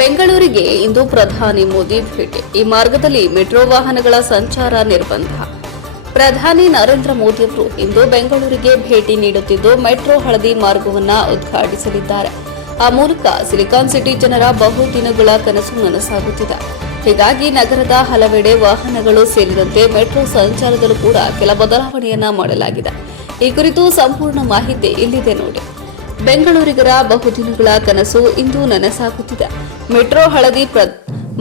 ಬೆಂಗಳೂರಿಗೆ ಇಂದು ಪ್ರಧಾನಿ ಮೋದಿ ಭೇಟಿ. ಈ ಮಾರ್ಗದಲ್ಲಿ ಮೆಟ್ರೋ ವಾಹನಗಳ ಸಂಚಾರ ನಿರ್ಬಂಧ. ಪ್ರಧಾನಿ ನರೇಂದ್ರ ಮೋದಿ ಅವರು ಇಂದು ಬೆಂಗಳೂರಿಗೆ ಭೇಟಿ ನೀಡುತ್ತಿದ್ದು ಮೆಟ್ರೋ ಹಳದಿ ಮಾರ್ಗವನ್ನು ಉದ್ಘಾಟಿಸಲಿದ್ದಾರೆ. ಆ ಮೂಲಕ ಸಿಲಿಕಾನ್ ಸಿಟಿ ಜನರ ಬಹುದಿನಗಳ ಕನಸು ನನಸಾಗುತ್ತಿದೆ. ಹೀಗಾಗಿ ನಗರದ ಹಲವೆಡೆ ವಾಹನಗಳು ಸೇರಿದಂತೆ ಮೆಟ್ರೋ ಸಂಚಾರದಲ್ಲೂ ಕೂಡ ಕೆಲ ಬದಲಾವಣೆಯನ್ನ ಮಾಡಲಾಗಿದೆ. ಈ ಕುರಿತು ಸಂಪೂರ್ಣ ಮಾಹಿತಿ ಇಲ್ಲಿದೆ ನೋಡಿ. ಬೆಂಗಳೂರಿಗರ ಬಹುದಿನಗಳ ಕನಸು ಇಂದು ನನಸಾಗುತ್ತಿದೆ. ಮೆಟ್ರೋ ಹಳದಿ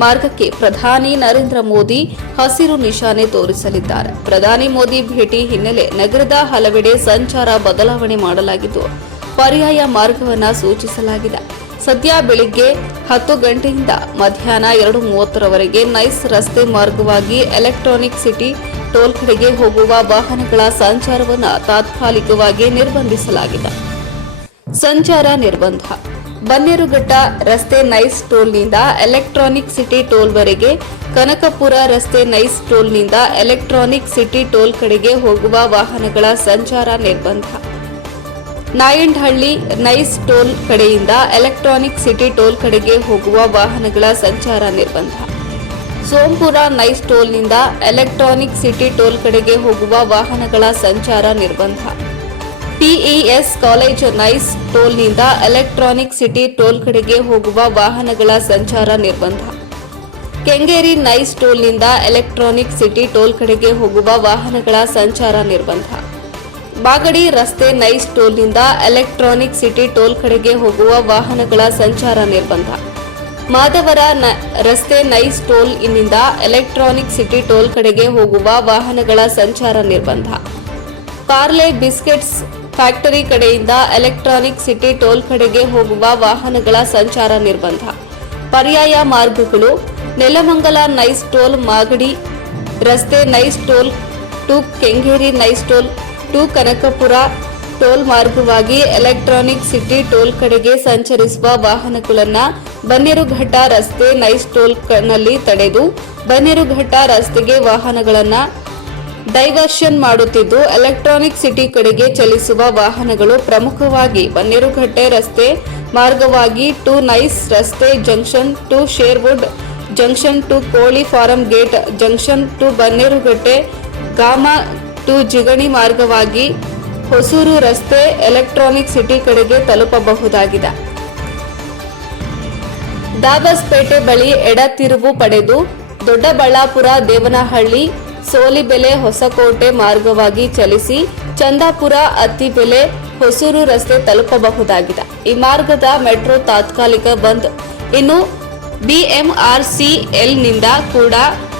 ಮಾರ್ಗಕ್ಕೆ ಪ್ರಧಾನಿ ನರೇಂದ್ರ ಮೋದಿ ಹಸಿರು ನಿಶಾನೆ ತೋರಿಸಲಿದ್ದಾರೆ. ಪ್ರಧಾನಿ ಮೋದಿ ಭೇಟಿ ಹಿನ್ನೆಲೆ ನಗರದ ಹಲವೆಡೆ ಸಂಚಾರ ಬದಲಾವಣೆ ಮಾಡಲಾಗಿದ್ದು ಪರ್ಯಾಯ ಮಾರ್ಗವನ್ನು ಸೂಚಿಸಲಾಗಿದೆ. ಸದ್ಯ ಬೆಳಿಗ್ಗೆ 10 ಗಂಟೆಯಿಂದ ಮಧ್ಯಾಹ್ನ 2:30ರವರೆಗೆ ನೈಸ್ ರಸ್ತೆ ಮಾರ್ಗವಾಗಿ ಎಲೆಕ್ಟ್ರಾನಿಕ್ ಸಿಟಿ ಟೋಲ್ ಕಡೆಗೆ ಹೋಗುವ ವಾಹನಗಳ ಸಂಚಾರವನ್ನು ತಾತ್ಕಾಲಿಕವಾಗಿ ನಿರ್ಬಂಧಿಸಲಾಗಿದೆ. ಸಂಚಾರ ನಿರ್ಬಂಧ. ಬನ್ನೇರುಘಟ್ಟ ರಸ್ತೆ ನೈಸ್ ಟೋಲ್ನಿಂದ ಎಲೆಕ್ಟ್ರಾನಿಕ್ ಸಿಟಿ ಟೋಲ್ವರೆಗೆ, ಕನಕಪುರ ರಸ್ತೆ ನೈಸ್ ಟೋಲ್ನಿಂದ ಎಲೆಕ್ಟ್ರಾನಿಕ್ ಸಿಟಿ ಟೋಲ್ ಕಡೆಗೆ ಹೋಗುವ ವಾಹನಗಳ ಸಂಚಾರ ನಿರ್ಬಂಧ. ನಾಯಂಡಹಳ್ಳಿ ನೈಸ್ ಟೋಲ್ ಕಡೆಯಿಂದ ಎಲೆಕ್ಟ್ರಾನಿಕ್ ಸಿಟಿ ಟೋಲ್ ಕಡೆಗೆ ಹೋಗುವ ವಾಹನಗಳ ಸಂಚಾರ ನಿರ್ಬಂಧ. ಸೋಂಪುರ ನೈಸ್ ಟೋಲ್ನಿಂದ ಎಲೆಕ್ಟ್ರಾನಿಕ್ ಸಿಟಿ ಟೋಲ್ ಕಡೆಗೆ ಹೋಗುವ ವಾಹನಗಳ ಸಂಚಾರ ನಿರ್ಬಂಧ. ಪಿಇಎಸ್ ಕಾಲೇಜ್ ನೈಸ್ ಟೋಲ್ನಿಂದ ಎಲೆಕ್ಟ್ರಾನಿಕ್ ಸಿಟಿ ಟೋಲ್ ಕಡೆಗೆ ಹೋಗುವ ವಾಹನಗಳ ಸಂಚಾರ ನಿರ್ಬಂಧ. ಕೆಂಗೇರಿ ನೈಸ್ ಟೋಲ್ನಿಂದ ಎಲೆಕ್ಟ್ರಾನಿಕ್ ಸಿಟಿ ಟೋಲ್ ಕಡೆಗೆ ಹೋಗುವ ವಾಹನಗಳ ಸಂಚಾರ ನಿರ್ಬಂಧ. ಬಾಗಡಿ ರಸ್ತೆ ನೈಸ್ ಟೋಲ್ನಿಂದ ಎಲೆಕ್ಟ್ರಾನಿಕ್ ಸಿಟಿ ಟೋಲ್ ಕಡೆಗೆ ಹೋಗುವ ವಾಹನಗಳ ಸಂಚಾರ ನಿರ್ಬಂಧ. ಮಾಧವರ ರಸ್ತೆ ನೈಸ್ ಟೋಲ್ ಇನ್ನಿಂದ ಎಲೆಕ್ಟ್ರಾನಿಕ್ ಸಿಟಿ ಟೋಲ್ ಕಡೆಗೆ ಹೋಗುವ ವಾಹನಗಳ ಸಂಚಾರ ನಿರ್ಬಂಧ. ಪಾರ್ಲೆ ಬಿಸ್ಕೆಟ್ಸ್ ಫ್ಯಾಕ್ಟರಿ ಕಡೆಯಿಂದ ಎಲೆಕ್ಟ್ರಾನಿಕ್ ಸಿಟಿ ಟೋಲ್ ಕಡೆಗೆ ಹೋಗುವ ವಾಹನಗಳ ಸಂಚಾರ ನಿರ್ಬಂಧ. ಪರ್ಯಾಯ ಮಾರ್ಗಗಳು. ನೆಲಮಂಗಲ ನೈಸ್ ಟೋಲ್, ಮಾಗಡಿ ರಸ್ತೆ nice toll to Kengeri nice toll to Kanakapura toll ಮಾರ್ಗವಾಗಿ ಎಲೆಕ್ಟ್ರಾನಿಕ್ ಸಿಟಿ ಟೋಲ್ ಕಡೆಗೆ ಸಂಚರಿಸುವ ವಾಹನಗಳನ್ನು ಬನ್ನೇರುಘಟ್ಟ ರಸ್ತೆ ನೈಸ್ ಟೋಲ್ ನಲ್ಲಿ ತಡೆದು ಬನ್ನೇರುಘಟ್ಟ ರಸ್ತೆಗೆ ವಾಹನಗಳನ್ನು ಡೈವರ್ಷನ್ ಮಾಡುತ್ತಿದ್ದು ಎಲೆಕ್ಟ್ರಾನಿಕ್ ಸಿಟಿ ಕಡೆಗೆ ಚಲಿಸುವ ವಾಹನಗಳು ಪ್ರಮುಖವಾಗಿ ಬನ್ನೇರುಘಟ್ಟೆ ರಸ್ತೆ ಮಾರ್ಗವಾಗಿ ಟು ನೈಸ್ ರಸ್ತೆ junction to Sherwood junction to ಕೋಳಿ farm gate junction to Bannerghatta ಗಾಮ ಟು ಜಿಗಣಿ ಮಾರ್ಗವಾಗಿ ಹೊಸೂರು ರಸ್ತೆ ಎಲೆಕ್ಟ್ರಾನಿಕ್ ಸಿಟಿ ಕಡೆಗೆ ತಲುಪಬಹುದಾಗಿದೆ. ದಾಬಸ್ಪೇಟೆ ಬಳಿ ಎಡ ತಿರುವು ಪಡೆದು ದೊಡ್ಡಬಳ್ಳಾಪುರ ದೇವನಹಳ್ಳಿ ಸೋಲಿಬೆಲೆ ಹೊಸಕೋಟೆ ಮಾರ್ಗವಾಗಿ ಚಲಿಸಿ ಚಂದಾಪುರ ಅತ್ತಿಬೆಲೆ ಹೊಸೂರು ರಸ್ತೆ ತಲುಪಬಹುದಾಗಿದೆ. ಈ ಮಾರ್ಗದ ಮೆಟ್ರೋ ತಾತ್ಕಾಲಿಕ ಬಂದ್. ಇನ್ನು ಬಿಎಂಆರ್ಸಿಎಲ್ನಿಂದ ಕೂಡ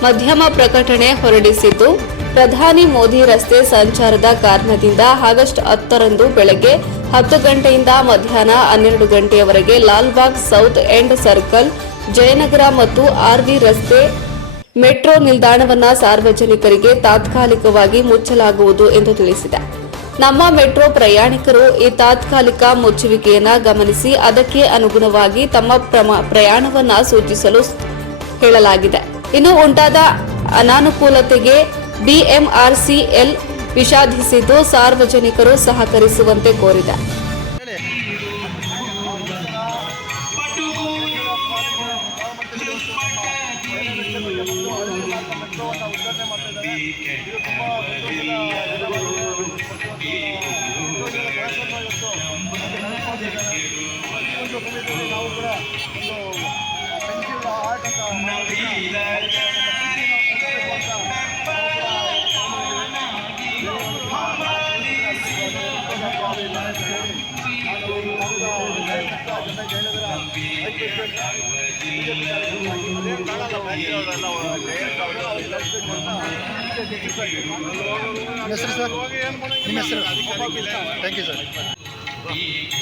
ಮಧ್ಯಮ ಪ್ರಕಟಣೆ ಹೊರಡಿಸಿದ್ದು ಪ್ರಧಾನಿ ಮೋದಿ ರಸ್ತೆ ಸಂಚಾರದ ಕಾರಣದಿಂದ ಆಗಸ್ಟ್ 10ರಂದು ಬೆಳಗ್ಗೆ 10 ಗಂಟೆಯಿಂದ ಮಧ್ಯಾಹ್ನ 12 ಗಂಟೆಯವರೆಗೆ Lalbagh south end circle, Jayanagar ಮತ್ತು ಆರ್ವಿ ರಸ್ತೆ ಮೆಟ್ರೋ ನಿಲ್ದಾಣವನ್ನು ಸಾರ್ವಜನಿಕರಿಗೆ ತಾತ್ಕಾಲಿಕವಾಗಿ ಮುಚ್ಚಲಾಗುವುದು ಎಂದು ತಿಳಿಸಿದೆ. ನಮ್ಮ ಮೆಟ್ರೋ ಪ್ರಯಾಣಿಕರು ಈ ತಾತ್ಕಾಲಿಕ ಮುಚ್ಚುವಿಕೆಯನ್ನು ಗಮನಿಸಿ ಅದಕ್ಕೆ ಅನುಗುಣವಾಗಿ ತಮ್ಮ ಪ್ರಯಾಣವನ್ನು ಸೂಚಿಸಲು ಹೇಳಲಾಗಿದೆ. ಇನ್ನು ಉಂಟಾದ ಅನಾನುಕೂಲತೆಗೆ ಬಿಎಂಆರ್ಸಿಎಲ್ ವಿಷಾದಿಸಿದ್ದು ಸಾರ್ವಜನಿಕರು ಸಹಕರಿಸುವಂತೆ ಕೋರಿದೆ.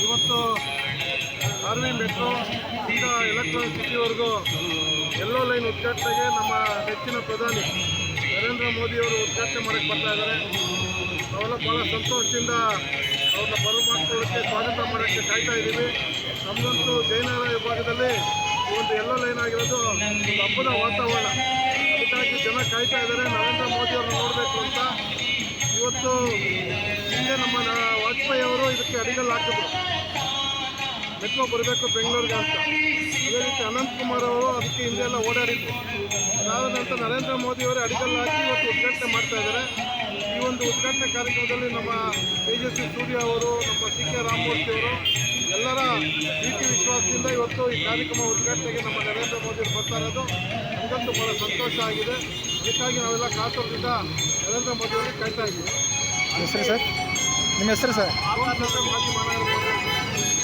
ಇವತ್ತು ಆರ್ವಿ ಮೆಟ್ರೋ ಇಂದ ಎಲೆಕ್ಟ್ರಾನಿಕ್ ಸಿಟಿವರೆಗೂ ಎಲ್ಲೋ ಲೈನ್ ಉದ್ಘಾಟನೆಗೆ ನಮ್ಮ ನೆಚ್ಚಿನ ಪ್ರಧಾನಿ ನರೇಂದ್ರ ಮೋದಿಯವರು ಉದ್ಘಾಟನೆ ಮಾಡೋಕ್ಕೆ ಬರ್ತಾ ಇದ್ದಾರೆ. ನಾವೆಲ್ಲ ಭಾಳ ಸಂತೋಷದಿಂದ ಅವ್ರನ್ನ ಬರಮಾಡ್ಕೊಳ್ಳೋಕ್ಕೆ ಸ್ವಾಗತ ಮಾಡೋಕ್ಕೆ ಕಾಯ್ತಾ ಇದ್ದೀವಿ. ನಮಗಂತೂ ಜಯನಗರ ವಿಭಾಗದಲ್ಲಿ ಈ ಒಂದು ಎಲ್ಲೋ ಲೈನ್ ಆಗಿರೋದು ಒಂದು ಹಬ್ಬದ ವಾತಾವರಣ. ಅದಕ್ಕಾಗಿ ಜನ ಕಾಯ್ತಾ ಇದ್ದಾರೆ ನರೇಂದ್ರ ಮೋದಿಯವ್ರನ್ನ ನೋಡಬೇಕು ಅಂತ. ಇವತ್ತು ಹಿಂದೆ ನಮ್ಮ ವಾಜಪೇಯಿ ಅವರು ಇದಕ್ಕೆ ಅಡಿಗಲ್ಲು ಹಾಕಿದ್ರು, ಮೆಟ್ರೋ ಬರಬೇಕು ಬೆಂಗಳೂರಿಗೆ ಅಂತ. ಅದೇ ರೀತಿ ಅನಂತ ಶಿವಕುಮಾರ್ ಅವರು ಅದಕ್ಕೆ ಹಿಂದೆಲ್ಲ ಓಡಾಡಿದ್ರು. ಅದಾದ ನಂತರ ನರೇಂದ್ರ ಮೋದಿಯವರೇ ಅಡಿಗಲ್ಲು ಹಾಕಿ ಇವತ್ತು ಉದ್ಘಾಟನೆ ಮಾಡ್ತಾ ಇದ್ದಾರೆ. ಈ ಒಂದು ಉದ್ಘಾಟನೆ ಕಾರ್ಯಕ್ರಮದಲ್ಲಿ ನಮ್ಮ ತೇಜಸ್ವಿ ಸೂರ್ಯ ಅವರು, ನಮ್ಮ ಸಿ ಕೆ ರಾಮಮೂರ್ತಿ ಅವರು ಎಲ್ಲರ ಪ್ರೀತಿ ವಿಶ್ವಾಸದಿಂದ ಇವತ್ತು ಈ ಕಾರ್ಯಕ್ರಮ ಉದ್ಘಾಟನೆಗೆ ನಮ್ಮ ನರೇಂದ್ರ ಮೋದಿಯವರು ಬರ್ತಾ ಇರೋದು ನಮಗಂತೂ ಭಾಳ ಸಂತೋಷ ಆಗಿದೆ. ಇದಕ್ಕಾಗಿ ನಾವೆಲ್ಲ ಕಾತುರದಿಂದ ನರೇಂದ್ರ ಮೋದಿಯವರಿಗೆ ಕಾಯ್ತಾ ಇದ್ದೀವಿ. ಹೆಸರು ಸರ್, ನಿಮ್ಮ ಹೆಸರು ಸರ್? ಮಾಜಿ ಮಹಾನಗರ